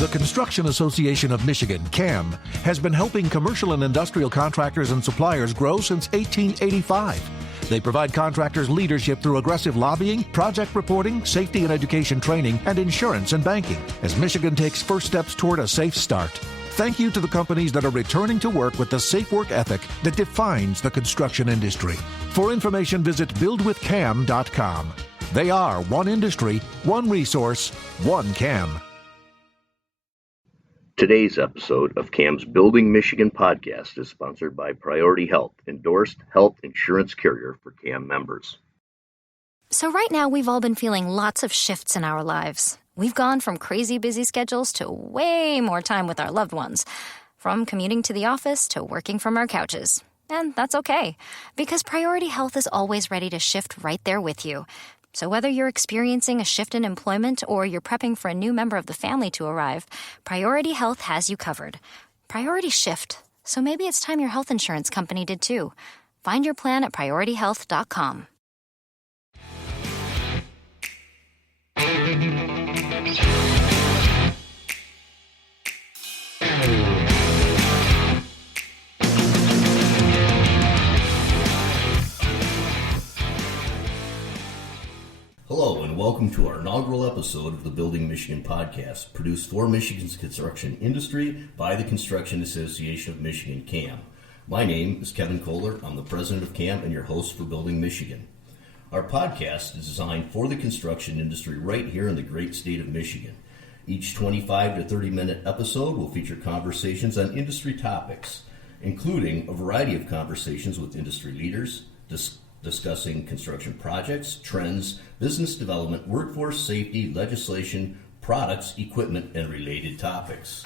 The Construction Association of Michigan, CAM, has been helping commercial and industrial contractors and suppliers grow since 1885. They provide contractors leadership through aggressive lobbying, project reporting, safety and education training, and insurance and banking as Michigan takes first steps toward a safe start. Thank you to the companies that are returning to work with the safe work ethic that defines the construction industry. For information, visit buildwithcam.com. They are one industry, one resource, one CAM. Today's episode of CAM's Building Michigan podcast is sponsored by Priority Health, endorsed health insurance carrier for CAM members. So right now, we've all been feeling lots of shifts in our lives. We've gone from crazy busy schedules to way more time with our loved ones, from commuting to the office to working from our couches. And that's okay, because Priority Health is always ready to shift right there with you. So whether you're experiencing a shift in employment or you're prepping for a new member of the family to arrive, Priority Health has you covered. Priorities shift, so maybe it's time your health insurance company did too. Find your plan at PriorityHealth.com. Hello and welcome to our inaugural episode of the Building Michigan podcast, produced for Michigan's construction industry by the Construction Association of Michigan, CAM. My name is Kevin Koehler. I'm the president of CAM and your host for Building Michigan. Our podcast is designed for the construction industry right here in the great state of Michigan. Each 25 to 30 minute episode will feature conversations on industry topics, including a variety of conversations with industry leaders, discussing construction projects, trends, business development, workforce safety, legislation, products, equipment, and related topics.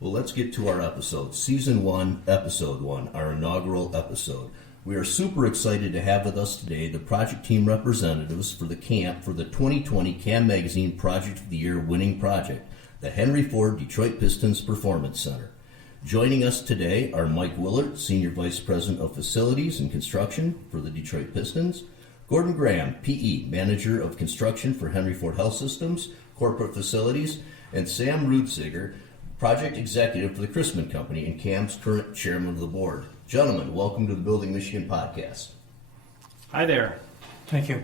Well, let's get to our episode. Season 1, Episode 1, our inaugural episode. We are super excited to have with us today the project team representatives for the 2020 CAM Magazine Project of the Year winning project, the Henry Ford Detroit Pistons Performance Center. Joining us today are Mike Willaert, Senior Vice President of Facilities and Construction for the Detroit Pistons, Gordon Graham, PE, Manager of Construction for Henry Ford Health Systems, Corporate Facilities, and Sam Ruegsegger, Project Executive for the Christman Company and CAM's current Chairman of the Board. Gentlemen, welcome to the Building Michigan podcast. Hi there. Thank you.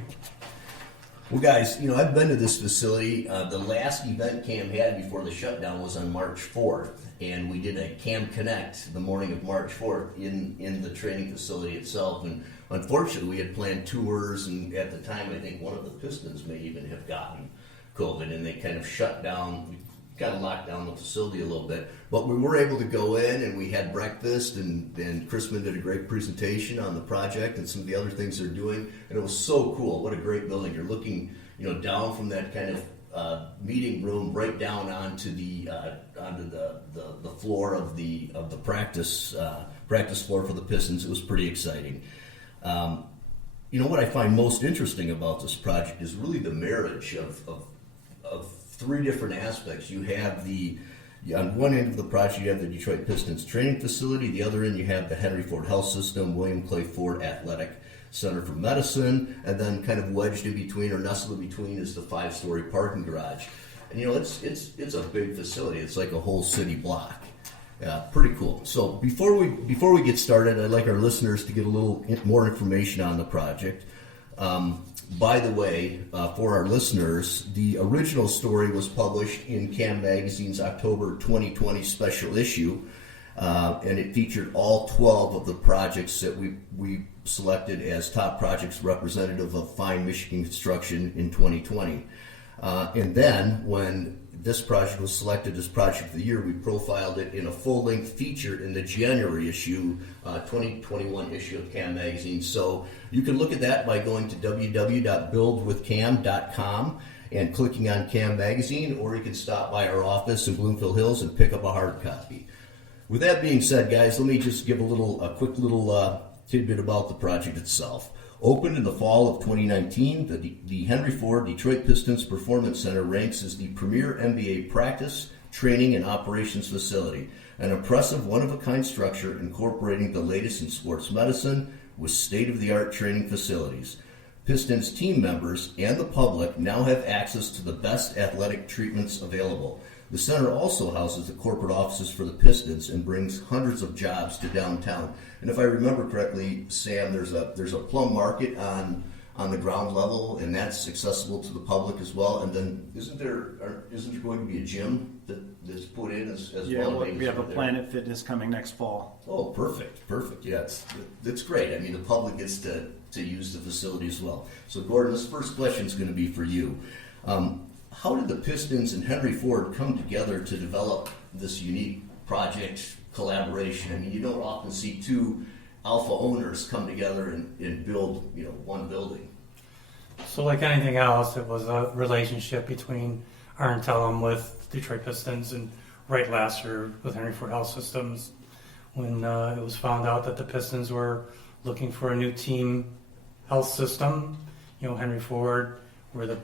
Well, guys, I've been to this facility. The last event CAM had before the shutdown was on March 4th, and we did a CAM Connect the morning of March 4th in the training facility itself. And unfortunately, we had planned tours, and at the time, I think one of the Pistons may even have gotten COVID, and they kind of shut down, kind of locked down the facility a little bit. But we were able to go in, and we had breakfast, and Christman did a great presentation on the project and some of the other things they're doing, and it was so cool. What a great building. You're looking, down from that kind of meeting room right down onto the floor of the practice floor for the Pistons. It was pretty exciting. What I find most interesting about this project is really the marriage of three different aspects. You have on one end of the project, you have the Detroit Pistons training facility. The other end, you have the Henry Ford Health System, William Clay Ford Athletic Center for Medicine, and then kind of wedged in between or nestled in between is the 5-story parking garage. And it's a big facility. It's like a whole city block. Pretty cool. So before we get started, I'd like our listeners to get a little more information on the project. By the way, for our listeners, the original story was published in CAM Magazine's October 2020 special issue, and it featured all 12 of the projects that we selected as top projects representative of fine Michigan construction in 2020. And then when this project was selected as Project of the Year, we profiled it in a full-length feature in the January issue, 2021 issue of CAM Magazine. So you can look at that by going to www.buildwithcam.com and clicking on CAM Magazine, or you can stop by our office in Bloomfield Hills and pick up a hard copy. With that being said, guys, let me just give a quick little tidbit about the project itself. Opened in the fall of 2019, the Henry Ford Detroit Pistons Performance Center ranks as the premier NBA practice, training, and operations facility. An impressive one-of-a-kind structure incorporating the latest in sports medicine with state-of-the-art training facilities. Pistons team members and the public now have access to the best athletic treatments available. The center also houses the corporate offices for the Pistons and brings hundreds of jobs to downtown. And if I remember correctly, Sam, there's a plum market on the ground level, and that's accessible to the public as well. And then isn't there going to be a gym that's put in as well? Yeah, we have a Planet Fitness coming next fall. Oh, perfect. Yeah, that's great. I mean, the public gets to use the facility as well. So, Gordon, this first question is going to be for you. How did the Pistons and Henry Ford come together to develop this unique project collaboration? I mean, you don't often see two alpha owners come together and build, one building. So like anything else, it was a relationship between Aaron Tellem with Detroit Pistons and Wright Lasser with Henry Ford Health Systems. When it was found out that the Pistons were looking for a new team health system, Henry Ford were the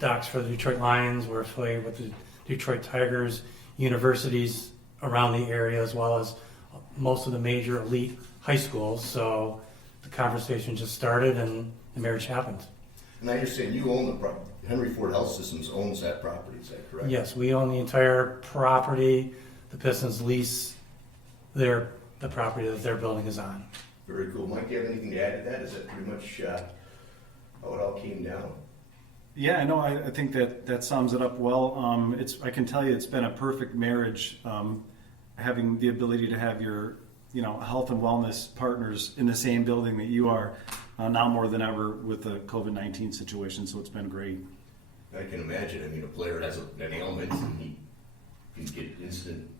docs for the Detroit Lions, were affiliated with the Detroit Tigers, universities around the area, as well as most of the major elite high schools. So the conversation just started and the marriage happened. And I understand you own the property. Henry Ford Health Systems owns that property, is that correct? Yes, we own the entire property. The Pistons lease the property that their building is on. Very cool. Mike, do you have anything to add to that? Is that pretty much how it all came down? Yeah, no, I think that sums it up well. I can tell you it's been a perfect marriage, having the ability to have your health and wellness partners in the same building that you are, now more than ever with the COVID-19 situation, so it's been great. I can imagine. I mean, a player has an ailment and he can get instant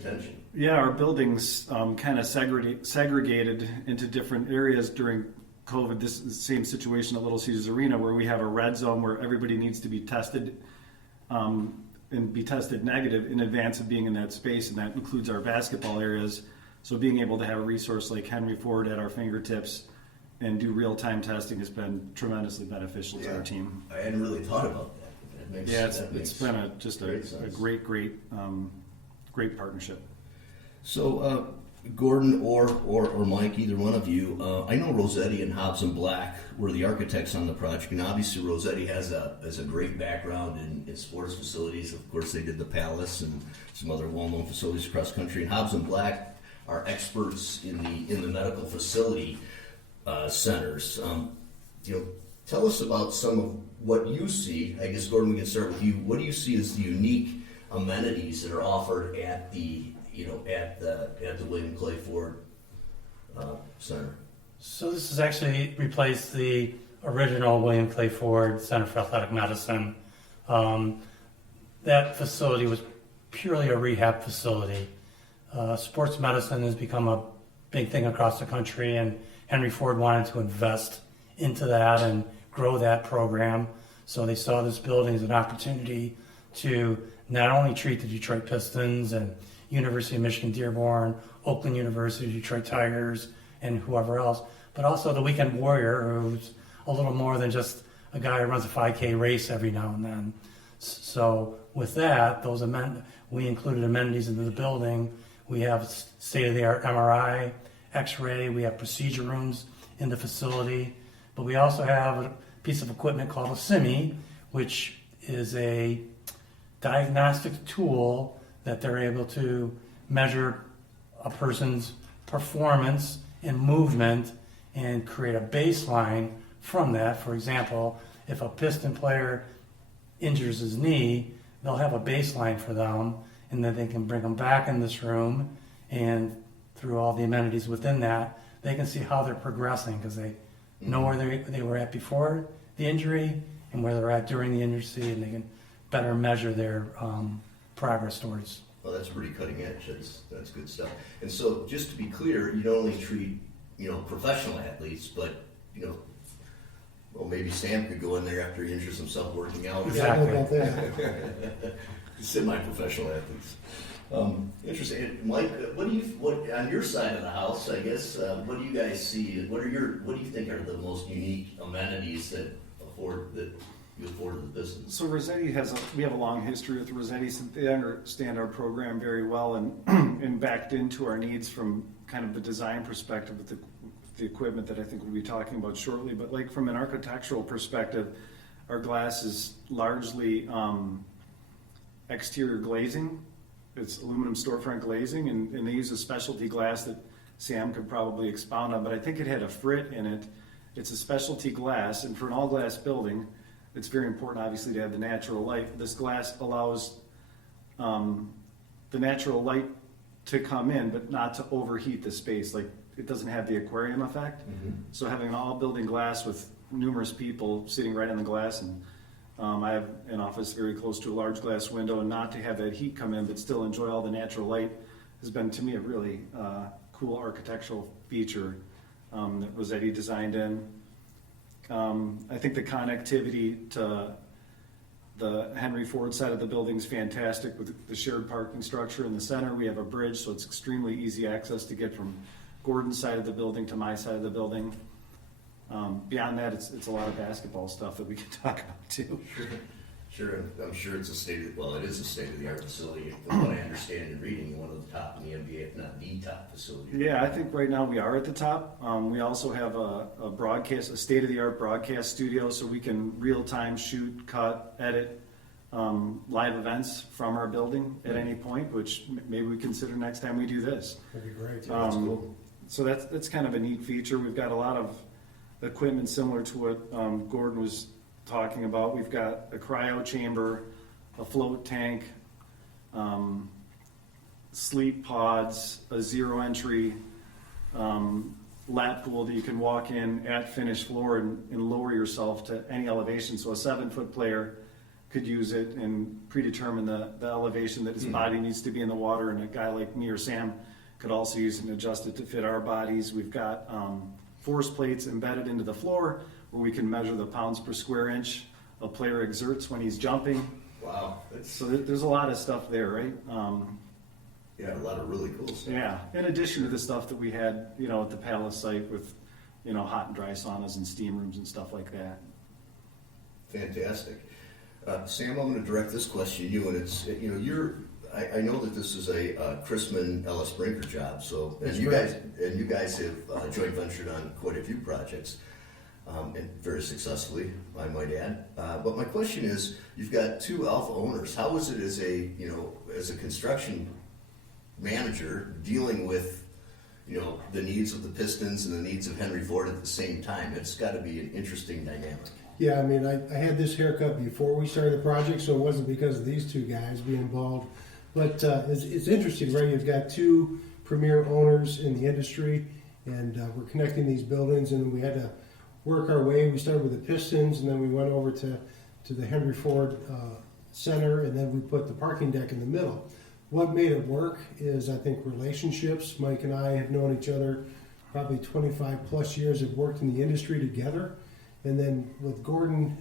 attention. Yeah, our buildings kind of segregated into different areas during COVID. This is the same situation at Little Caesars Arena, where we have a red zone where everybody needs to be tested and be tested negative in advance of being in that space, and that includes our basketball areas. So being able to have a resource like Henry Ford at our fingertips and do real-time testing has been tremendously beneficial to our team. I hadn't really thought about that. It's been a great partnership. So, Gordon or Mike, either one of you, I know Ruegsegger and Hobbs and Black were the architects on the project, and obviously Ruegsegger has a great background in sports facilities. Of course, they did the Palace and some other well-known facilities across the country. And Hobbs and Black are experts in the medical facility centers. Tell us about some of what you see. I guess, Gordon, we can start with you. What do you see as the unique amenities that are offered at the William Clay Ford Center? So this has actually replaced the original William Clay Ford Center for Athletic Medicine. That facility was purely a rehab facility. Sports medicine has become a big thing across the country, and Henry Ford wanted to invest into that and grow that program. So they saw this building as an opportunity to not only treat the Detroit Pistons and University of Michigan Dearborn, Oakland University, Detroit Tigers, and whoever else, but also the weekend warrior, who's a little more than just a guy who runs a 5K race every now and then. So with that, we included amenities into the building. We have state-of-the-art MRI, X-ray, we have procedure rooms in the facility, but we also have a piece of equipment called a SIMI, which is a diagnostic tool that they're able to measure a person's performance and movement and create a baseline from that. For example, if a Piston player injures his knee, they'll have a baseline for them, and then they can bring them back in this room, and through all the amenities within that, they can see how they're progressing, because they know where they were at before the injury and where they're at during the injury, and they can better measure their progress towards. Well, that's pretty cutting edge. That's good stuff. And so, just to be clear, you don't only treat professional athletes, but maybe Sam could go in there after he injures himself working out. Exactly. Semi-professional athletes. Interesting. Mike, what on your side of the house? I guess what do you guys see? What do you think are the most unique amenities that you afford to the Pistons? So Ruegsegger we have a long history with Ruegsegger, so they understand our program very well and backed into our needs from kind of the design perspective with the equipment that I think we'll be talking about shortly. But like from an architectural perspective, our glass is largely exterior glazing. It's aluminum storefront glazing, and they use a specialty glass that Sam could probably expound on, but I think it had a frit in it. It's a specialty glass, and for an all-glass building, it's very important, obviously, to have the natural light. This glass allows the natural light to come in, but not to overheat the space. Like, it doesn't have the aquarium effect. So having an all-building glass with numerous people sitting right on the glass, and I have an office very close to a large glass window, and not to have that heat come in, but still enjoy all the natural light, has been, to me, a really cool architectural feature that Rossetti designed in. I think the connectivity to the Henry Ford side of the building is fantastic with the shared parking structure in the center. We have a bridge, so it's extremely easy access to get from Gordon's side of the building to my side of the building. Beyond that, it's a lot of basketball stuff that we can talk about too. Sure. I'm sure it's it is a state-of-the-art facility. From what I understand in reading, one of the top in the NBA, if not the top facility. Yeah, I think right now we are at the top. We also have a state-of-the-art broadcast studio, so we can real-time shoot, cut, edit live events from our building at any point, which maybe we consider next time we do this. That'd be great. That's cool. So that's kind of a neat feature. We've got a lot of equipment similar to what Gordon was talking about. We've got a cryo chamber, a float tank, sleep pods, a zero entry lap pool that you can walk in at finished floor and lower yourself to any elevation. So a 7-foot player could use it and predetermine the elevation that his body needs to be in the water, and a guy like me or Sam could also use it and adjust it to fit our bodies. We've got force plates embedded into the floor where we can measure the pounds per square inch a player exerts when he's jumping. Wow. So there's a lot of stuff there, right? Yeah, a lot of really cool stuff. Yeah, in addition to the stuff that we had, at the Palace site with, hot and dry saunas and steam rooms and stuff like that. Fantastic. Sam, I'm going to direct this question to you, and it's, I know that this is a Christman Ellis Brinker job, so and you guys have joint ventured on quite a few projects, and very successfully, I might add. But my question is, you've got two alpha owners. How is it as a construction manager dealing with the needs of the Pistons and the needs of Henry Ford at the same time? It's got to be an interesting dynamic. Yeah, I mean, I had this haircut before we started the project, so it wasn't because of these two guys being involved. But it's interesting, right? You've got two premier owners in the industry, and we're connecting these buildings, and we had to work our way. We started with the Pistons, and then we went over to the Henry Ford Center, and then we put the parking deck in the middle. What made it work is, I think, relationships. Mike and I have known each other probably 25 plus years, have worked in the industry together. And then with Gordon,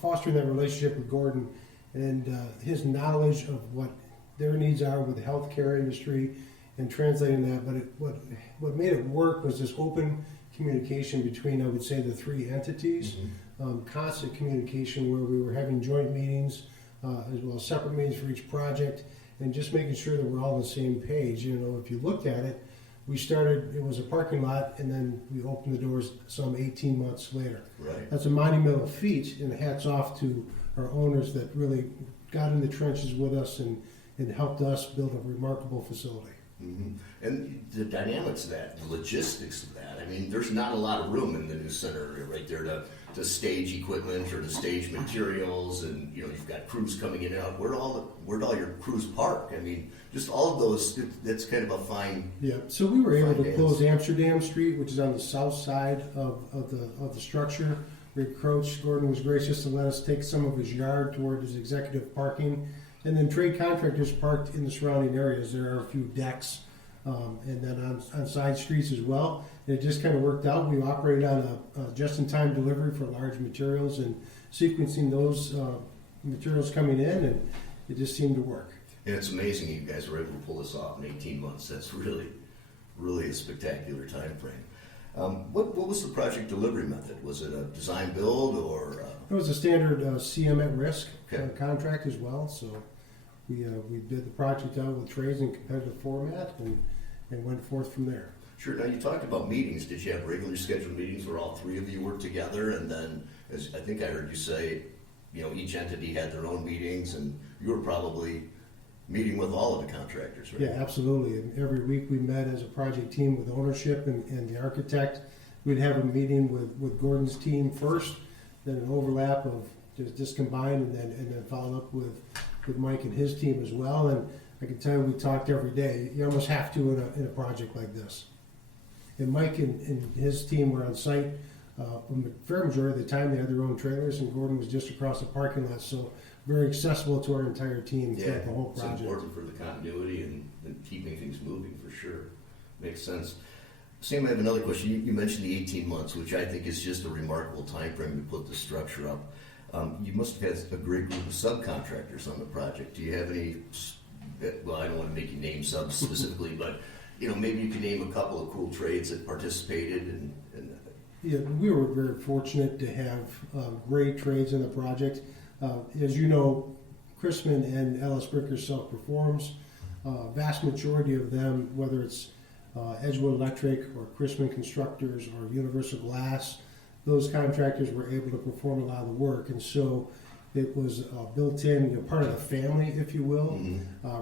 fostering that relationship with Gordon and his knowledge of what their needs are with the healthcare industry and translating that. But what made it work was this open communication between, I would say, the three entities, constant communication where we were having joint meetings as well as separate meetings for each project, and just making sure that we're all on the same page. If you looked at it, we started, it was a parking lot, and then we opened the doors some 18 months later. Right. That's a monumental feat, and hats off to our owners that really got in the trenches with us and helped us build a remarkable facility. Mm-hmm. And the dynamics of that, the logistics of that, I mean, there's not a lot of room in the new center area right there to stage equipment or to stage materials, and you've got crews coming in and out. Where'd all your crews park? I mean, just all of those. That's kind of a fine. Yeah. So we were able to close Amsterdam Street, which is on the south side of the structure. Rick Croach, Gordon was gracious to let us take some of his yard toward his executive parking, and then trade contractors parked in the surrounding areas. There are a few decks, and then on side streets as well. And it just kind of worked out. We operated on a just-in-time delivery for large materials and sequencing those materials coming in, and it just seemed to work. And it's amazing you guys were able to pull this off in 18 months. That's really, really a spectacular time frame. What was the project delivery method? Was it a design build or? It was a standard CM at risk contract as well. So we bid the project out with trades in competitive format and went forth from there. Sure. Now, you talked about meetings. Did you have regularly scheduled meetings where all three of you worked together? And then, as I think I heard you say, each entity had their own meetings, and you were probably meeting with all of the contractors, right? Yeah, absolutely. And every week we met as a project team with ownership and the architect. We'd have a meeting with Gordon's team first, then an overlap of just combined, and then follow up with Mike and his team as well. And I can tell you, we talked every day. You almost have to in a project like this. And Mike and his team were on site a fair majority of the time. They had their own trailers, and Gordon was just across the parking lot, so very accessible to our entire team throughout the whole project. It's important for the continuity and keeping things moving, for sure. Makes sense. Sam, I have another question. You mentioned the 18 months, which I think is just a remarkable time frame to put the structure up. You must have had a great group of subcontractors on the project. Do you have any, well, I don't want to make you name subs specifically, but maybe you can name a couple of cool trades that participated and Yeah, we were very fortunate to have great trades in the project. As you know, Christman and Ellis Brinker self-performs. Vast majority of them, whether it's Edgewood Electric or Christman Constructors or Universal Glass, those contractors were able to perform a lot of the work. And so it was built in, part of the family, if you will.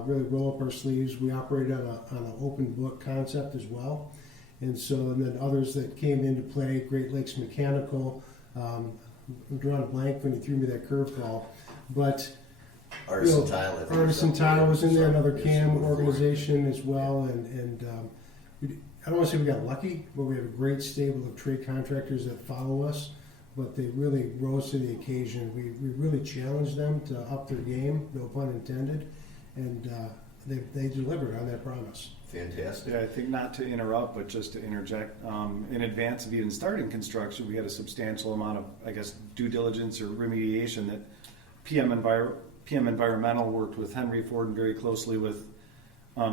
Really roll up our sleeves. We operated on an open book concept as well. And then others that came into play, Great Lakes Mechanical. I'm drawing a blank when you threw me that curveball. But Artisan Tile. Artisan Tile was in there, another CAM organization as well. And I don't want to say we got lucky, but we have a great stable of trade contractors that follow us. But they really rose to the occasion. We really challenged them to up their game, no pun intended. And they delivered on that promise. Fantastic. Yeah, I think, not to interrupt, but just to interject, in advance of even starting construction, we had a substantial amount of, due diligence or remediation that PM Environmental worked with Henry Ford and very closely with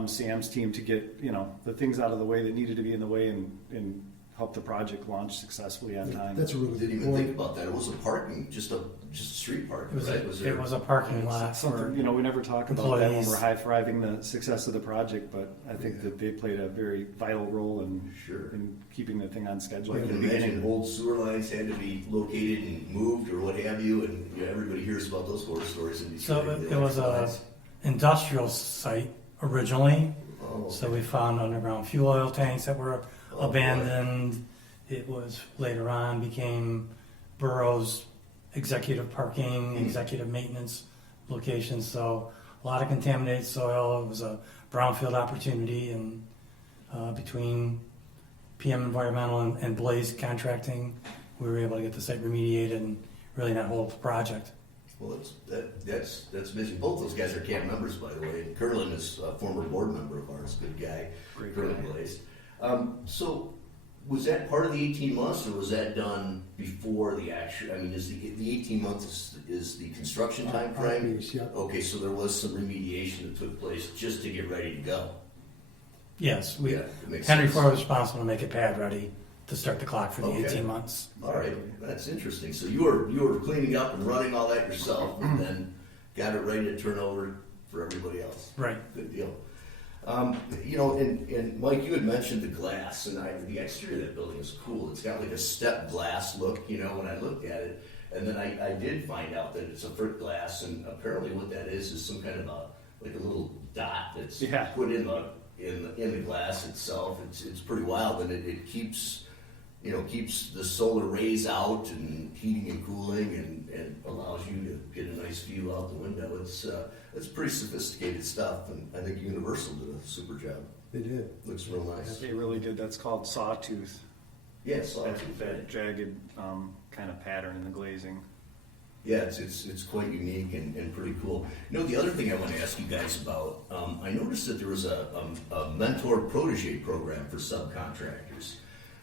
Sam's team to get, the things out of the way that needed to be in the way and help the project launch successfully on time. That's a really Didn't good even point. think about that. It was a parking, just street parking, right? It was a parking lot. Something, we never talk about that when we're high-fiving the success of the project, but I think that they played a very vital role in keeping the thing on schedule. I can imagine old sewer lines had to be located and moved or what have you, and everybody hears about those horror stories in Detroit. So it was a industrial site originally. Oh, So we found underground fuel oil tanks that were abandoned. It was later on became borough's executive parking, executive maintenance location. So a lot of contaminated soil. It was a brownfield opportunity, and between PM Environmental and Blaze Contracting, we were able to get the site remediated and really not hold up the project. Well, that's amazing. Both those guys are CAM members, by the way. And Kerlin is a former board member of ours, good guy. Kerlin Blaze. So was that part of the 18 months, or was that done before the actual? I mean, is the 18 months is the construction time frame? Yep. Okay, so there was some remediation that took place just to get ready to go. Yes, It makes Henry sense. Ford was responsible to make it pad ready to start the clock for the Okay. 18 months. All right, that's interesting. So you were cleaning up and running all that yourself, and then got it ready to turn over for everybody else. Right. Good deal. And Mike, you had mentioned the glass, and the exterior of that building is cool. It's got like a step glass look, when I looked at it. And then I did find out that it's a Frick glass, and apparently what that is some kind of a little dot that's put in the glass itself. It's pretty wild, and it keeps the solar rays out and heating and cooling, and allows you to get a nice view out the window. It's pretty sophisticated stuff, and I think Universal did a super job. They did. Looks real nice. They really did. That's called sawtooth. Yeah, sawtooth. That jagged kind of pattern in the glazing. Yeah, it's quite unique and pretty cool. The other thing I want to ask you guys about, I noticed that there was a mentor protege program for subcontractors,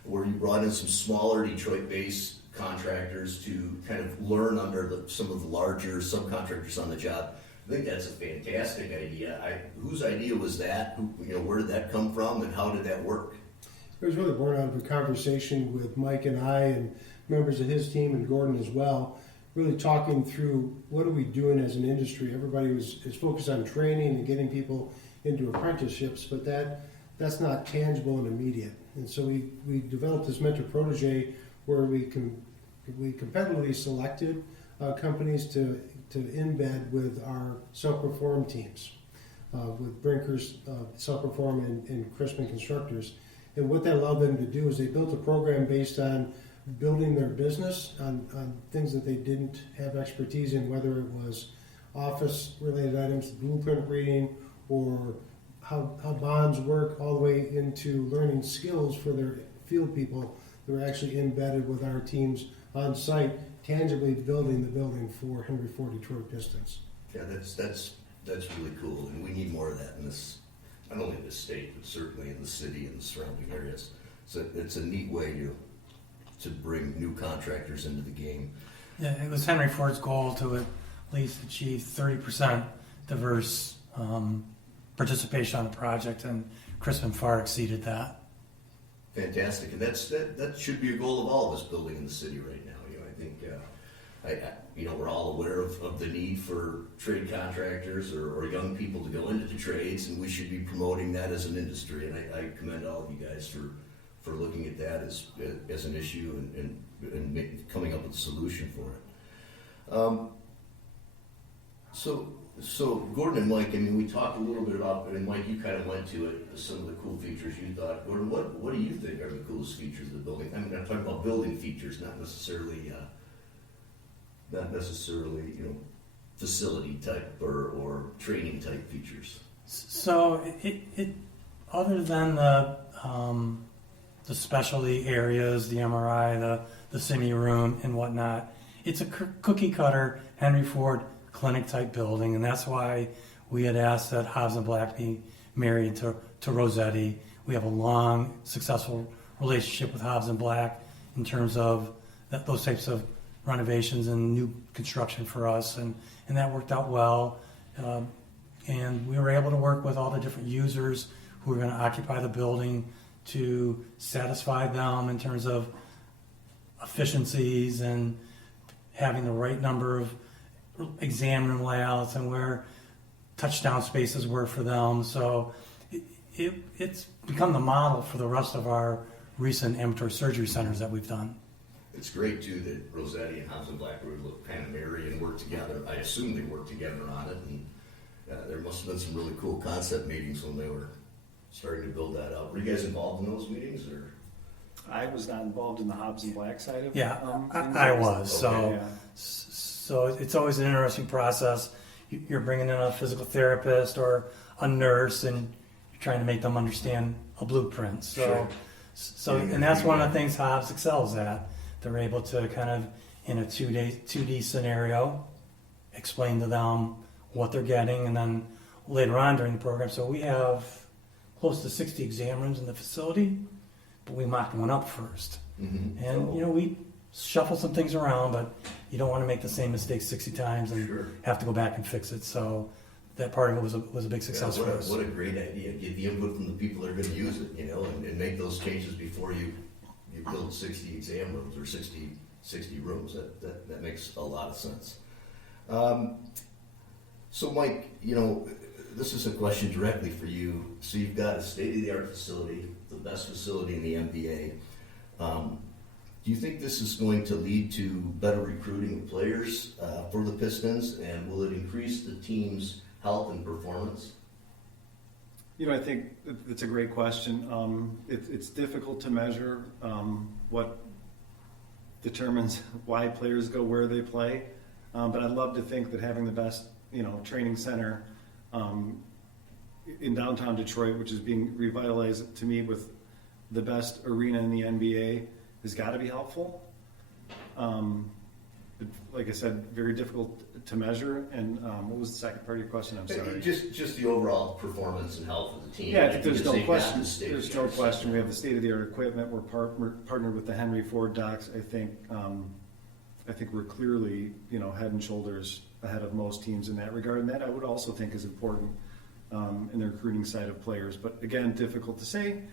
where you brought in some smaller Detroit-based contractors to kind of learn under some of the larger subcontractors on the job. I think that's a fantastic idea. Whose idea was that? Where did that come from, and how did that work? It was really born out of a conversation with Mike and I and members of his team and Gordon as well, really talking through what are we doing as an industry. Everybody is focused on training and getting people into apprenticeships, but that that's not tangible and immediate. And so we developed this mentor protege where we competitively selected companies to embed with our self-perform teams, with Brinkers, self-perform, and Christman Constructors. And what that allowed them to do is they built a program based on building their business on things that they didn't have expertise in, whether it was office-related items, blueprint reading, or how bonds work, all the way into learning skills for their field people that were actually embedded with our teams on site, tangibly building the building for Henry Ford Detroit Pistons. Yeah, that's really cool, and we need more of that in this, not only in this state, but certainly in the city and the surrounding areas. So it's a neat way to bring new contractors into the game. Yeah, it was Henry Ford's goal to at least achieve 30% diverse participation on the project, and Christman far exceeded that. Fantastic, and that should be a goal of all of us building in the city right now. I think we're all aware of the need for trade contractors or young people to go into the trades, and we should be promoting that as an industry. And I commend all of you guys for looking at that as an issue and coming up with a solution for it. So Gordon and Mike, I mean, we talked a little bit about, and Mike, you kind of went to it, some of the cool features you thought. Gordon, what do you think are the coolest features of the building? I mean, I'm talking about building features, not necessarily facility type or training type features. So it other than the specialty areas, the MRI, the cine room and whatnot, it's a cookie cutter Henry Ford clinic type building, and that's why we had asked that Hobbs and Black be married to Ruegsegger. We have a long, successful relationship with Hobbs and Black in terms of those types of renovations and new construction for us, and that worked out well. And we were able to work with all the different users who were going to occupy the building to satisfy them in terms of efficiencies and having the right number of exam room layouts and where touchdown spaces were for them. So it's become the model for the rest of our recent ambulatory surgery centers that we've done. It's great too that Ruegsegger and Hobbs and Black were able to kind of marry and work together. I assume they worked together on it, and there must have been some really cool concept meetings when they were starting to build that up. Were you guys involved in those meetings, or? I was not involved in the Hobbs and Black side of Yeah, things. I was. Okay. So it's always an interesting process. You're bringing in a physical therapist or a nurse, and you're trying to make them understand a blueprint. Sure. And that's one of the things Hobbs excels at. They're able to kind of, in a 2D scenario, explain to them what they're getting, and then later on during the program. So we have close to 60 exam rooms in the facility, but we mocked one up first. Mm-hmm. And, we shuffle some things around, but you don't want to make the same mistake 60 times and Sure. have to go back and fix it. So that part of it was a big success for us. What a great idea. Get the input from the people that are going to use it, and make those changes before you build 60 exam rooms or 60 rooms. That makes a lot of sense. So Mike, this is a question directly for you. So you've got a state-of-the-art facility, the best facility in the NBA. Do you think this is going to lead to better recruiting of players for the Pistons, and will it increase the team's health and performance? I think it's a great question. It's difficult to measure what determines why players go where they play, but I'd love to think that having the best training center in downtown Detroit, which is being revitalized to me with the best arena in the NBA, has got to be helpful. Like I said, very difficult to measure. And what was the second part of your question? I'm sorry. Just the overall performance and health of the team. Yeah, I think there's no they've question. got the There's no question. We have the state-of-the-art equipment. We're partnered with the Henry Ford docks. I think we're clearly, head and shoulders ahead of most teams in that regard. And that I would also think is important in the recruiting side of players. But again, difficult to say.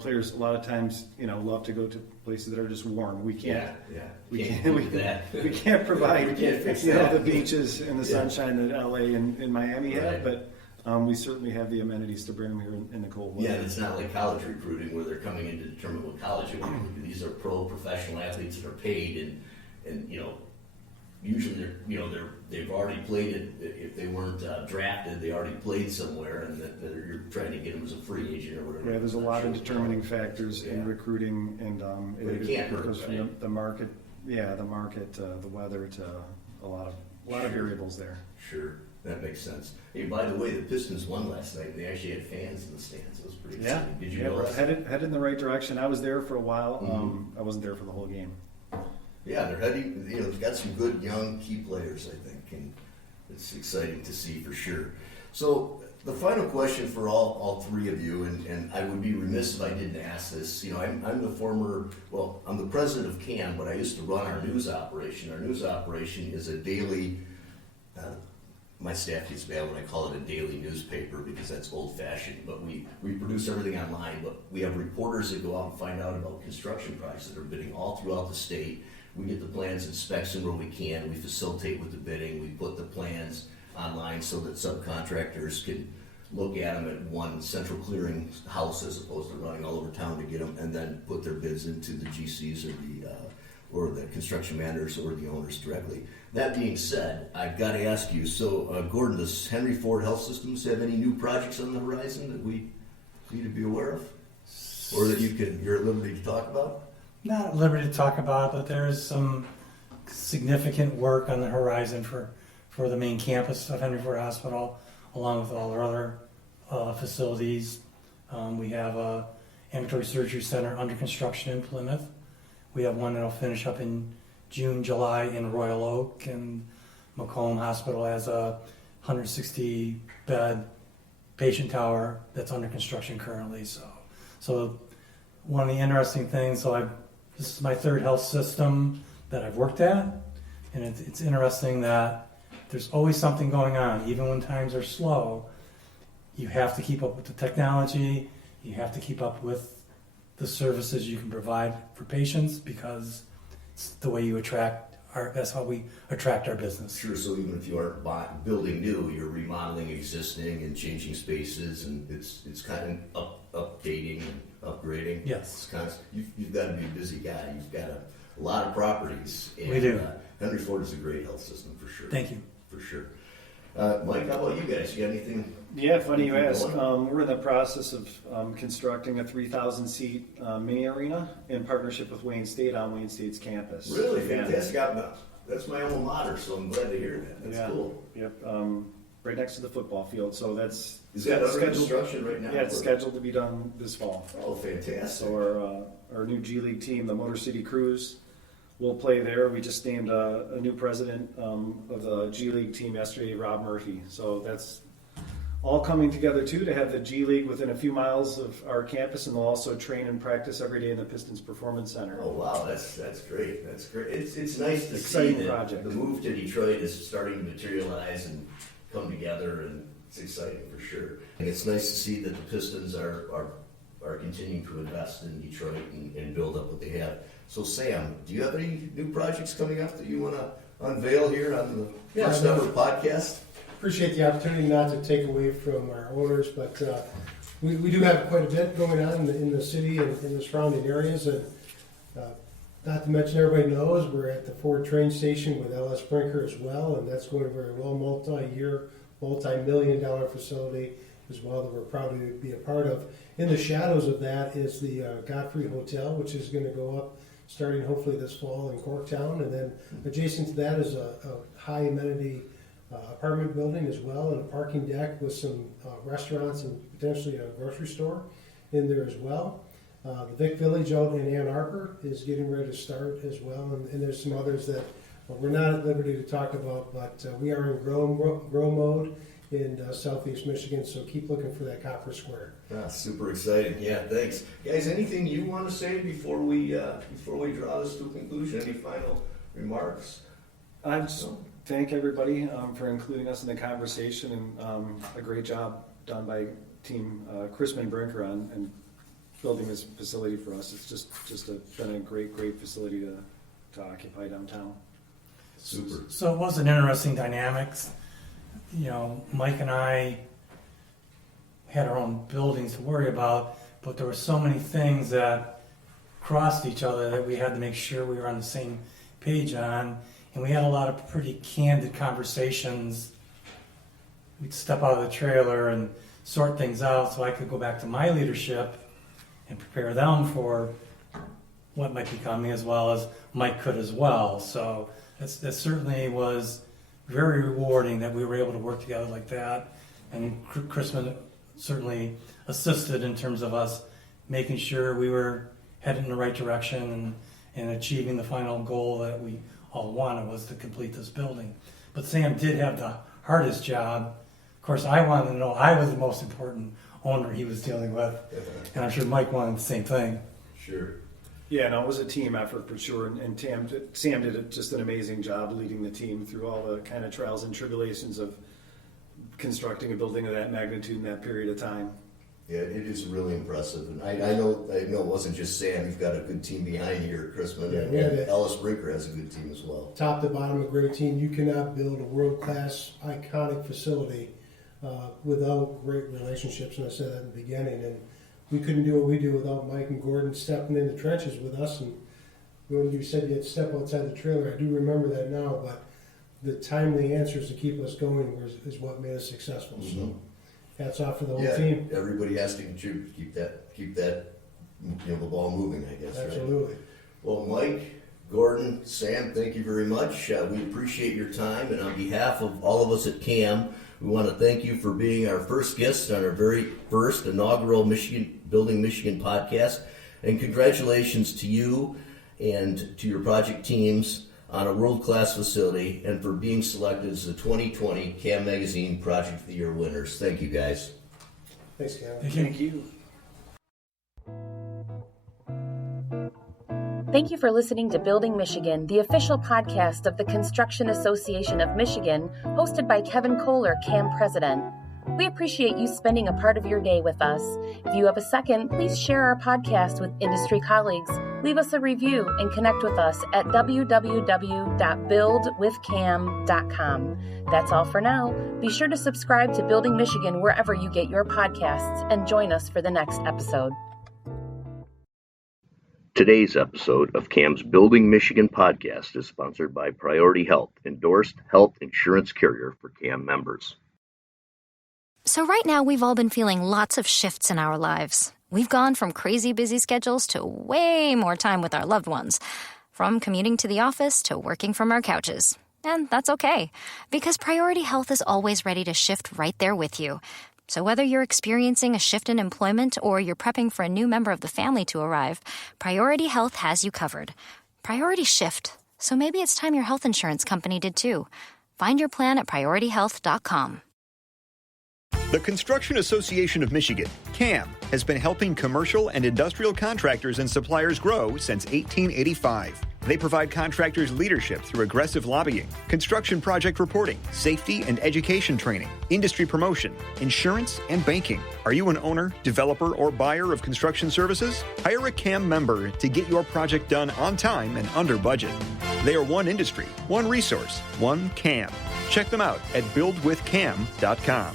Players a lot of times, love to go to places that are just warm. We can't. Yeah. We can't provide, We can't fix that. the beaches and the sunshine that LA and Miami have. Right. But We certainly have the amenities to bring them here in the cold weather. Yeah, and it's not like college recruiting where they're coming in to determine what college they want to do. These are professional athletes that are paid, and usually they've already played it. If they weren't drafted, they already played somewhere, and that you're trying to get them as a free agent or whatever. Yeah, there's a lot of determining factors in recruiting, and it can't hurt, goes from right? the market, the weather, to a lot of variables there. Sure, that makes sense. Hey, by the way, the Pistons won last night. They actually had fans in the stands. It was pretty exciting. Did you know we're that? headed in the right direction. I was there for a while. I wasn't there for the whole game. Yeah, they're heading. They've got some good young key players, I think, and it's exciting to see for sure. So the final question for all three of you, and I would be remiss if I didn't ask this. I'm the president of CAM, but I used to run our news operation. Our news operation is a daily. My staff gets mad when I call it a daily newspaper because that's old-fashioned, but we produce everything online, but we have reporters that go out and find out about construction projects that are bidding all throughout the state. We get the plans and specs in where we can. We facilitate with the bidding. We put the plans online so that subcontractors can look at them at one central clearing house as opposed to running all over town to get them, and then put their bids into the GCs or the construction managers or the owners directly. That being said, I've got to ask you, so Gordon, does Henry Ford Health Systems have any new projects on the horizon that we need to be aware of? Or that you're at liberty to talk about? Not at liberty to talk about, but there is some significant work on the horizon for the main campus of Henry Ford Hospital, along with all our other facilities. We have a ambulatory surgery center under construction in Plymouth. We have one that'll finish up in June, July in Royal Oak, and Macomb Hospital has a 160-bed patient tower that's under construction currently. So one of the interesting things, this is my third health system that I've worked at, and it's interesting that there's always something going on. Even when times are slow, you have to keep up with the technology, you have to keep up with the services you can provide for patients, because it's the way you that's how we attract our business. Sure, so even if you aren't building new, you're remodeling existing and changing spaces, and it's kind of updating and upgrading. Yes. It's you've got to be a busy guy. You've got a lot of properties. And, we do. Henry Ford is a great health system for sure. Thank you. For sure. Mike, how about you guys? You got anything? Yeah, funny you ask. We're in the process of constructing a 3,000-seat mini arena in partnership with Wayne State on Wayne State's campus. Really? Fantastic. That's my alma mater, so I'm glad to hear that. That's cool. Yep. Right next to the football field. So that's Is that under construction right now? Yeah, it's scheduled to be done this fall. Oh, fantastic. So our new G League team, the Motor City Cruise, will play there. We just named a new president of the G League team yesterday, Rob Murphy. So that's all coming together too, to have the G League within a few miles of our campus, and they'll also train and practice every day in the Pistons Performance Center. Oh wow, that's great. That's great. It's nice to Exciting see that project. the move to Detroit is starting to materialize and come together, and it's exciting for sure. And it's nice to see that the Pistons are continuing to invest in Detroit and build up what they have. So Sam, do you have any new projects coming up that you want to unveil here on the first ever podcast? Appreciate the opportunity, not to take away from our owners, but we do have quite a bit going on in the city and in the surrounding areas. And not to mention, everybody knows we're at the Ford train station with LS Brinker as well, and that's going very well. Multi-year, multi-million-dollar facility as well that we're proud to be a part of. In the shadows of that is the Godfrey Hotel, which is going to go up starting hopefully this fall in Corktown, and then adjacent to that is a high amenity apartment building as well, and a parking deck with some restaurants and potentially a grocery store in there as well. The Vic Village out in Ann Arbor is getting ready to start as well, and there's some others that we're not at liberty to talk about, but we are in grow mode in southeast Michigan, so keep looking for that Copper Square. Super exciting. Yeah, thanks. Guys, anything you want to say before we draw this to a conclusion? Any final remarks? I just thank everybody for including us in the conversation, and a great job done by team Christman Brinker and building this facility for us. It's just been a great facility to occupy downtown. Super. So it was an interesting dynamics. Mike and I had our own buildings to worry about, but there were so many things that crossed each other that we had to make sure we were on the same page on. And we had a lot of pretty candid conversations. We'd step out of the trailer and sort things out so I could go back to my leadership and prepare them for what might be coming, as well as Mike could as well. So that certainly was very rewarding that we were able to work together like that. And Christman certainly assisted in terms of us making sure we were headed in the right direction and achieving the final goal that we all wanted, was to complete this building. But Sam did have the hardest job. Of course, I wanted to know I was the most important owner he was dealing with, and I'm sure Mike wanted the same thing. Sure. Yeah, no, it was a team effort for sure, and Sam did just an amazing job leading the team through all the kind of trials and tribulations of constructing a building of that magnitude in that period of time. Yeah, it is really impressive, and I know it wasn't just Sam. You've got a good team behind you here, Christman, and Ellis Brinker has a good team as well. Top to bottom, a great team. You cannot build a world-class, iconic facility without great relationships, and I said that in the beginning. And we couldn't do what we do without Mike and Gordon stepping in the trenches with us. And when you said you had to step outside the trailer, I do remember that now, but the timely answers to keep us going is what made us successful. Mm-hmm. So hats off for the whole team. Everybody has to contribute, keep that the ball moving, I guess. Absolutely. Right? Well, Mike, Gordon, Sam, thank you very much. We appreciate your time, and on behalf of all of us at CAM, we want to thank you for being our first guest on our very first inaugural Building Michigan podcast, and congratulations to you and to your project teams on a world-class facility, and for being selected as the 2020 CAM Magazine Project of the Year winners. Thank you, guys. Thanks, Cam. Thank you. Thank you for listening to Building Michigan, the official podcast of the Construction Association of Michigan, hosted by Kevin Koehler, CAM President. We appreciate you spending a part of your day with us. If you have a second, please share our podcast with industry colleagues, leave us a review, and connect with us at www.buildwithcam.com. That's all for now. Be sure to subscribe to Building Michigan wherever you get your podcasts, and join us for the next episode. Today's episode of CAM's Building Michigan podcast is sponsored by Priority Health, endorsed health insurance carrier for CAM members. So right now, we've all been feeling lots of shifts in our lives. We've gone from crazy busy schedules to way more time with our loved ones, from commuting to the office to working from our couches. And that's okay, because Priority Health is always ready to shift right there with you. So whether you're experiencing a shift in employment or you're prepping for a new member of the family to arrive, Priority Health has you covered. Priorities shift, so maybe it's time your health insurance company did too. Find your plan at PriorityHealth.com. The Construction Association of Michigan, CAM, has been helping commercial and industrial contractors and suppliers grow since 1885. They provide contractors leadership through aggressive lobbying, construction project reporting, safety and education training, industry promotion, insurance, and banking. Are you an owner, developer, or buyer of construction services? Hire a CAM member to get your project done on time and under budget. They are one industry, one resource, one CAM. Check them out at buildwithcam.com.